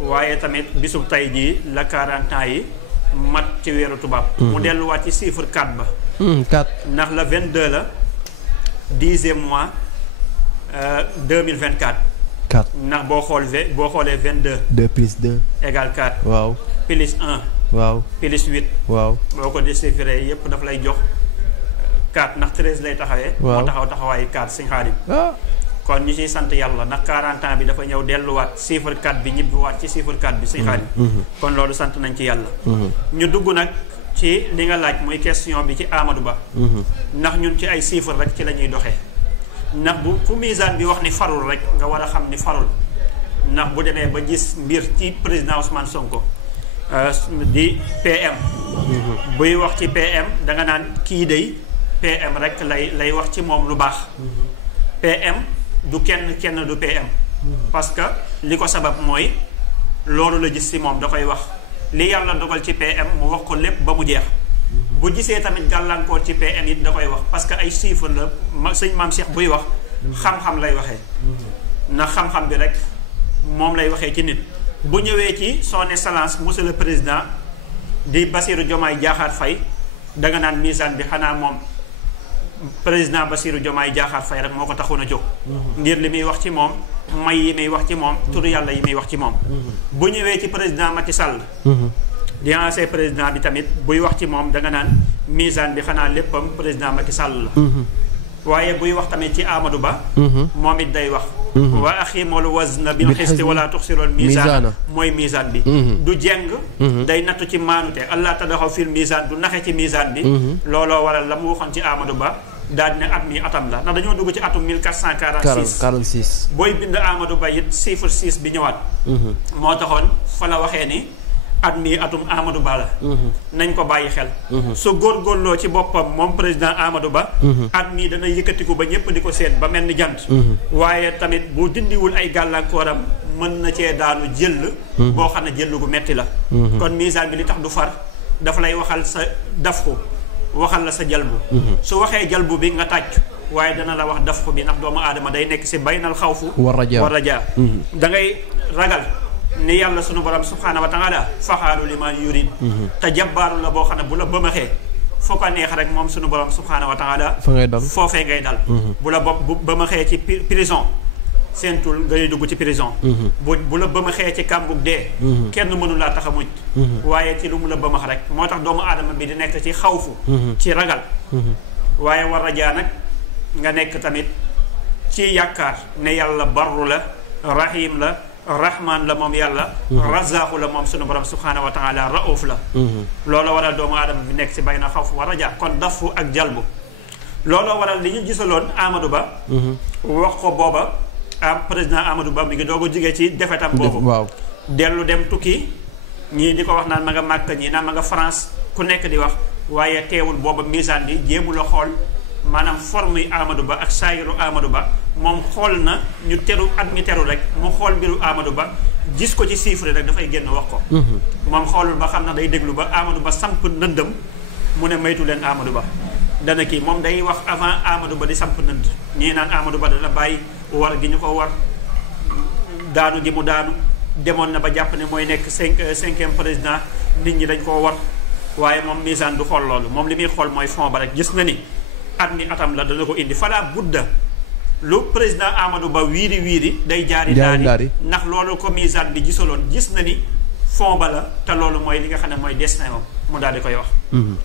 waaye tamit bisub tey jii la 40 ans yi mat ci weeru tubaab. mu delluwaat ci chiffre 4 ba. 4 ndax la 22 la 10e mois 2024. 4 ndax boo xoolee 22. 2 plus 2 égale 4. waaw plus 1. waaw plus 8. waaw boo ko déchiffré yépp daf lay jox 4 ndax 13 lay taxawee. waaw moo taxawaayu 4 Sëñ Xaadim. ah kon ñu ciy sant yàlla ndax 40 ans bi dafa ñëw delluwaat chiffre 4 bi ñibbiwaat ci chiffre 4 bi Sëñ Xaadim. kon loolu sant nañ ci yàlla. ñu dugg nag ci li nga laaj muy question bi ci Amadou Ba. ndax ñun ci ay chiffre rek ci la ñuy doxee. ndax bu ku misaan bi wax ni farul rek nga war a xam ni farul ndax bu demee ba gis mbir ci président Ousmane Sonko di PM. buy wax ci PM danga naan kii day PM rek lay wax ci moom lu baax. PM du kenn du PM. parce que li ko sabab mooy loolu la gis ci moom da koy wax li yàlla dogal ci PM mu wax ko lépp ba mu jeex. bu gisee tamit gàllankoor ci PM it da koy wax parce que ay chiffres la sëñ Maam Cheikh buy wax xam-xam lay waxee. ndax xam-xam bi rek moom lay waxee ci nit. bu ñëwee ci son excellence monsieur le président di Bassirou Diomaye Diakhar Faye danga naan misaan bi xanaa moom président Bassirou Diomaye Diakhar Faye rek moo ko taxoon a jóg. ngir li muy wax ci moom may yi muy wax ci moom turu yàlla yi muy wax ci moom. bu ñëwee ci président Macky Sall. di ancien président bi tamit buy wax ci moom danga naan misaan bi xanaa léppam président Macky Sall la. waaye buy wax tamit ci Amadou Ba. moom it day wax. wa aximul wazna bil xisti wala tuxsirul misaan mooy misaan bi. du jeng. day nattu ci maanute allah tadaxaw fil misaan du naxe ci misaan bi. looloo waral la mu waxoon ci Amadou Ba daal di ne at mi atam la ndax dañoo dugg ci atum 1446. 46 booy bind Amadou Ba it chiffre 6 bi ñëwaat. moo taxoon fa la waxee ni. at mi atum Amadou Ba la. nañ ko bàyyi xel. su góorgóorloo ci boppam moom président Amadou Ba. at mi dana yëkkatiku ba ñëpp di ko seet ba mel ni jant. waaye tamit bu dindiwul ay gàllankooram mën na cee daanu jël. boo xam ne jël gu metti la. kon misaan bi li tax du far dafa lay waxal sa daf ko waxal la sa jalbu. su waxee jalbu bi nga tàcc waaye dana la wax daf ko bi ndax doomu aadama day nekk si baynal xawfu war rajaa da ngay ragal. ni yàlla sunu borom subhaanahu wa taala faxaalu liman yurid te jabbaaru la boo xam ne bu la bëmaxee foo ko neex rek moom sunu borom subhaanahu wa taala fa ngay dal foofee ngay dal. bu la bu bëmaxee ci prison seentul ngay dugg ci prison. bu la bëmaxee ci kàmbug dee. kenn mënu laa tax a mucc. waaye ci lu mu la bëmax rek moo tax doomu aadama bi di nekk ci xawfu. ci ragal. waaye war rajaa nag nga nekk tamit ci yaakaar ne yàlla barru la rahim la. rahman la moom yàlla. razaaxu la moom sunu borom subhaanahu wa taala rauf la. looloo waral doomu aadama bi nekk si bay na xawf war a jaar kon dafu ak jalbu. looloo waral li ñu gisaloon Amadou Ba. wax ko booba président Amadou Ba mi ngi doog a jugee ci defetam boobu. waaw dellu dem tukki ñii di ko wax naan ma nga Màkka ñii naan ma nga France ku nekk di wax waaye teewul booba misaan bi jéemu la xool. maanaam forme yi Amadou Ba ak saayiru Amadou Ba moom xool na ñu teru at mi teru rek mu xool mbiru Amadou Ba gis ko ci chiffre rek dafay génn wax ko. moom xoolul ba xam na day déglu ba Amadou Ba samp nëndam mu ne maytu leen Amadou Ba. dana kii moom day wax avant Amadou Ba di samp nënd ñii naan Amadou Ba dana bàyyi war gi ñu ko war daanu gi mu daanu demoon na ba jàpp ne mooy nekk cinquième président nit ñi dañ koo war waaye moom misaan du xool loolu moom li muy xool mooy fond ba rek gis na ni. at mi atam la dana ko indi fala budda lu président Amadou Ba wiiri day jaari daari ndax loolu ko misaan bi gisaloon gis na ni fond ba la te loolu mooy li nga xam ne mooy destin wu mu daal di koy wax.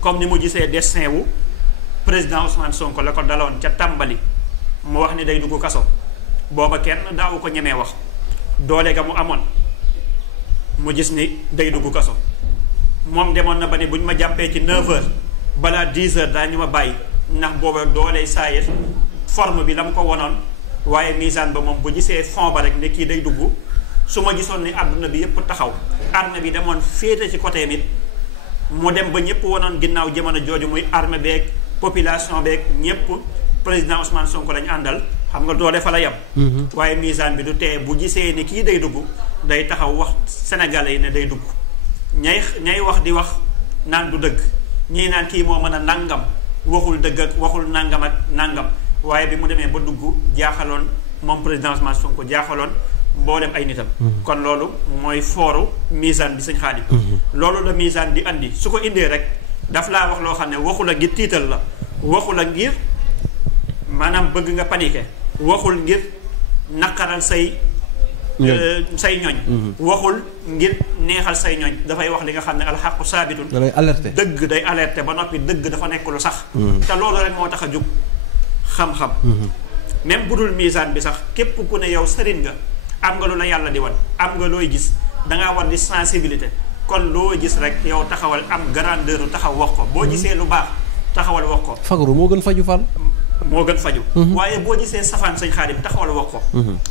comme ni mu gisee destin wu président Ousmane Sonko la ko daloon ca tàmbali mu wax ni day dugg kaso booba kenn daawu ko ñemee wax doole ga mu amoon mu gis ni day dugg kaso moom demoon na ba ni buñ ma jàppee ci 9h balaa 10h daañu ma bàyyi. ndax booba dooley saayir forme bi la mu ko wonoon waaye misaan ba moom bu gisee fond ba rek ne kii day dugg su ma gisoon ni àdduna bi yépp taxaw armée bi demoon féete ci côté mit mu dem ba ñëpp wonoon ginnaaw jamono jooju muy armée beeg population beeg ñëpp président Ousmane Sonko lañu àndal xam nga doole fa la yem. waaye misaan bi du tee bu gisee ni kii day dugg day taxaw wax sénégalais yi ne day dugg ñay wax di wax naan du dëgg ñii naan kii moo mën a nangam. waxul dëgg ak waxul nangam ak nangam waaye bi mu demee ba dugg jaaxaloon moom président Ousmane Sonko jaaxaloon mboolem ay nitam. kon loolu mooy fooru misaan bi sëñ Xaadim. loolu la misaan di andi su ko indee rek daf laa wax loo xam ne waxu la ngir tiital la waxu la ngir maanaam bëgg nga paniqué waxul ngir naqaral say ñoñ waxul ngir neexal say ñoñ dafay wax li nga xam ne alxaqu saabitun da lay alerté dëgg day alerté ba noppi dëgg dafa nekk lu sax te loolu rek moo tax a jóg xam-xam même bu dul misaan bi sax képp ku ne yow sëriñ nga am nga lu la yàlla di wan am nga looy gis dangaa war di sensibilité kon loo gis rek yow taxawal am grandeur taxaw wax ko boo gisee lu baax taxawal wax ko fagaru moo gën faju Fall moo gën faju waaye boo gisee safaan sëñ Xaadim taxawal wax ko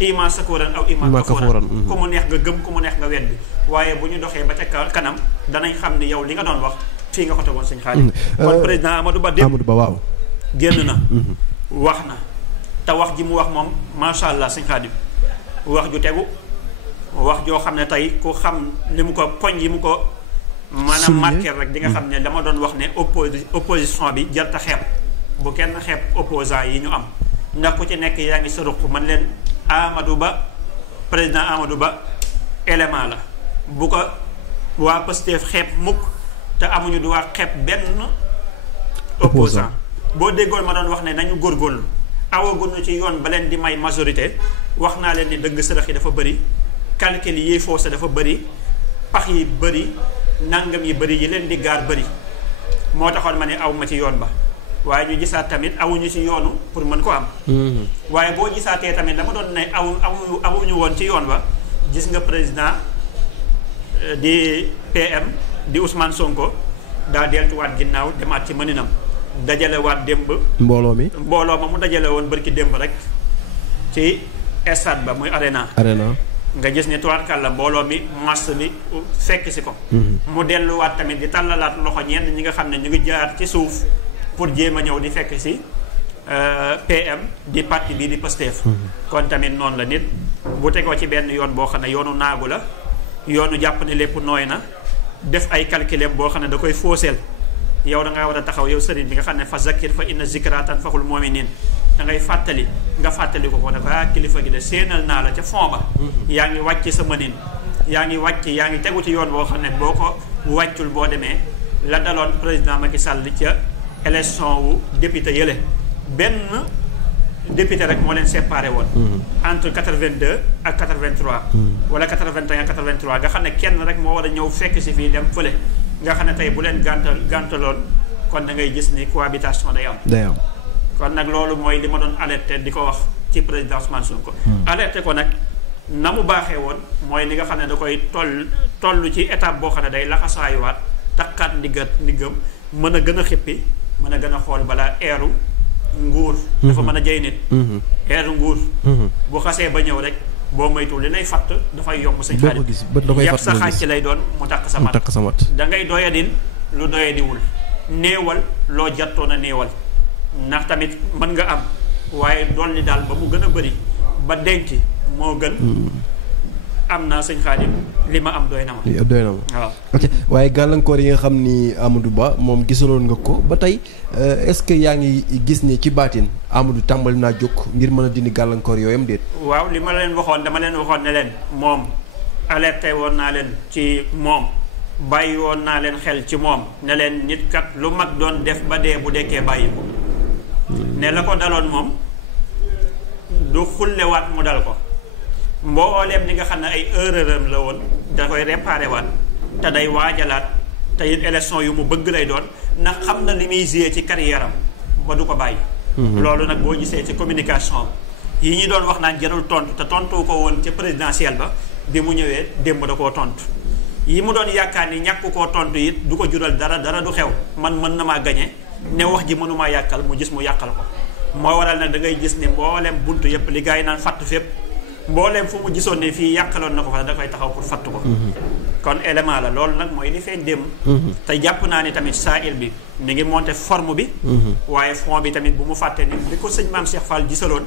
iman sakuran aw iman kafuran ku mu neex nga gëm ku mu neex nga weddi waaye bu ñu doxee ba ca kanam danañ xam ni yow li nga doon wax fii nga ko tegoon sëñ Xaadim kon président Amadou Ba waaw génn na wax na te wax ji mu wax moom macha allah sëñ Xaadim wax ju tegu wax joo xam ne tey ku xam li mu ko poñ yi mu ko maanaam marqué rek di nga xam ne dama doon wax ne opposition bi jarta xeeb bu kenn xeeb opposant yi ñu am ndax ku ci nekk yaa ngi sa ruq man leen Amadou Ba président Amadou Ba élément la bu ko waa Pastef xeeb mukk te amuñu du waa xeeb benn opposant boo déggoon ma doon wax ne nañu góorgóorlu awaguñu ci yoon ba leen di may majorité wax naa leen ni dëgg sërëx yi dafa bëri calcul yi faussé dafa bëri pax yi bëri nangam yi bëri yi leen di gaar bëri moo taxoon ma ne aw ma ci yoon ba waaye ñu gisaat tamit awuñu ci yoonu pour mën ko am waaye boo gisaatee tamit dama doon ne awuñu woon ci yoon ba gis nga président di PM di Ousmane Sonko daa deltuwaat ginnaaw demaat ci mëninam dajalewaat démb mbooloo ma mu dajale woon bërki démb rek ci stade ba muy arena nga gis ne tuwaarkàlla mbooloo mi mass bi fekk si ko mu delluwaat tamit di tàllalaat loxo ñenn ñi nga xam ne ñu ngi jaar ci suuf pour jéem a ñëw di fekk si PM di parti bii di Pastef kon tamit noonu la nit bu tegoo ci benn yoon boo xam ne yoonu naagu la yoonu jàpp ne lépp nooy na def ay calculem boo xam ne da koy fóoseel yow da ngaa war a taxaw yow sëriñ bi nga xam ne fa zakkir fa inna zikra tanfa'ul mu'minin da ngay fàttali nga fàttali ko ne kilifa gi de séenal naa la ca fond ba yaa ngi wàcc sa mënin yaa ngi tegu ci yoon boo xam ne boo ko wàccul boo demee la daloon président Macky Sall ca élection wu député yële benn député rek moo leen séparé woon entre 82 ak 83 wala 81 83 nga xam ne kenn rek moo war a ñëw fekk si fii dem fële nga xam ne tey bu leen gàntaloon kon da ngay gis ni cohabitation day am kon nag loolu mooy li ma doon alerté di ko wax ci président Ousmane Sonko alerté ko nag na mu baaxee woon mooy li nga xam ne da koy toll ci étape boo xam ne day laxasaayuwaat takkaat ndiggam mën a gën a xippi mën a gën a xool balaa eeru nguur dafa mën a jay nit eeru nguur bu xasee ba ñëw rek boo moytuwul li lay fatt dafay yomb sañ xaadim yàpp sa xaaj ci lay doon mu takk sa mat da ngay doyadin lu doyadiwul néewal loo jattoon a néewal ndax tamit mën nga am waaye dolli daal ba mu gën a bëri ba denc moo gën am naa sëñ Xaadim li ma am doy na ma waaw ok waaye gàllankoor yi nga xam ni Amadou Ba moom gisaloon nga ko ba tey est-ce que yaa ngi gis ni ci baatin Amadou tàmbali naa jóg ngir mën a dindi gàllankoor yooyam déet waaw li ma leen waxoon dama leen waxoon ne leen moom alerté woon naa leen ci moom bàyyi woon naa leen xel ci moom ne leen nit kat lu mag doon def ba dee bu dekkee bàyyi ko ne la ko daloon moom du xullewaat mu dal ko mbooleem li nga xam ne ay erreuram la woon da koy réparé waat te day waajalaat te it élection yu mu bëgg lay doon ndax xam na li muy joué ci carrière am ba du ko bàyyi loolu nag boo gisee ci communication yi ñi doon wax naan jarul tontu te tontu ko woon ca présidentielle ba bi mu ñëwee démb da koo tontu yi mu doon yaakaar ni ñàkk koo tontu it du ko jural dara du xew man mën na maa gañe ne wax ji mënumaa yàqal mu gis mu yàqal ko moo waral nag da ngay gis ni mbooleem buntu yëpp li gars yi naan fàtt fépp mbooleem fu mu gisoon ne fii yàqaloon na ko fa da koy taxaw pour fatt ko kon élément la loolu nag mooy li feeñ démb te jàpp naa ni tamit saa'ir bi mi ngi monté forme bi waaye fond bi tamit bu mu fàtte ni li ko sëñ Maam Cheikh Fall gisaloon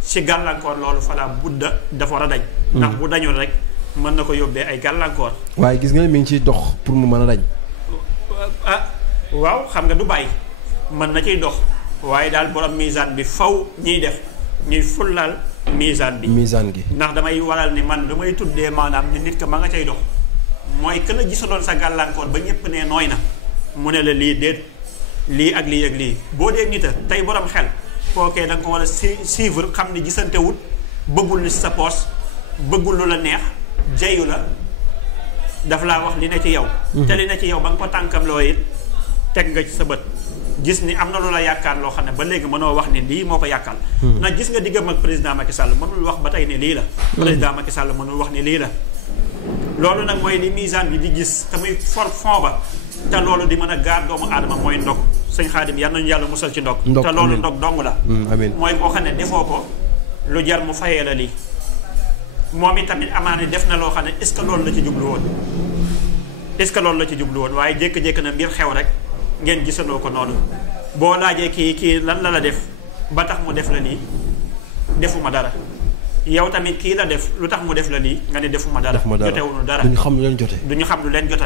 si gàllankoor loolu falaa budda dafa war a dañ ndax bu dañul rek mën na ko yóbbee ay gàllankoor waaye gis nga ne mi ngi ciy dox pour mu mën a dañ waaw xam nga du bàyyi mën na ciy dox waaye daal borom misaan bi faw ñuy def ñuy fullaal misaan bi misaan gi. ndax damay waral ni man damay tuddee maanaam ni nit ka ma nga cay dox mooy que la gisaloon sa gàllankoor ba ñëpp ne nooy na mu ne la lii déet lii ak lii ak lii boo dee nita tey borom xel kookee da nga ko war a suivre xam ni gisante wut bëggul li sa poos bëggul lu la neex jayu la daf laa wax li ne ci yow te li ne ci yow ba nga ko tànkam loo it teg nga ci sa bët gis ni am na lu la yaakaar loo xam ne ba léegi mënoo wax ni lii moo ko yàkkal nag gis nga diggam ak président Macky Sall mënul wax ba tey ne lii la président Macky Sall mënul wax ni lii la loolu nag mooy li misaan bi di gis te muy for fond ba te loolu di mën a gaar doomu aadama mooy ndog sëñ Xaadim yal nañu yàlla musal ci ndog te loolu ndog dong la amiin mooy koo xam ne defoo ko lu jar mu fayee la lii moom itamit amaane def na loo xam ne est-ce que loolu la ci jublu woon est-ce que loolu la ci jublu woon waaye jékki-jékki na mbir xew rek ngeen gisandoo ko noonu boo laajee kii lan la def ba tax mu def la lii defuma dara yow tamit kii la def lu tax mu def la lii nga ne defuma dara jotewuñu dara duñu xam lu leen jote duñu xam lu leen jotal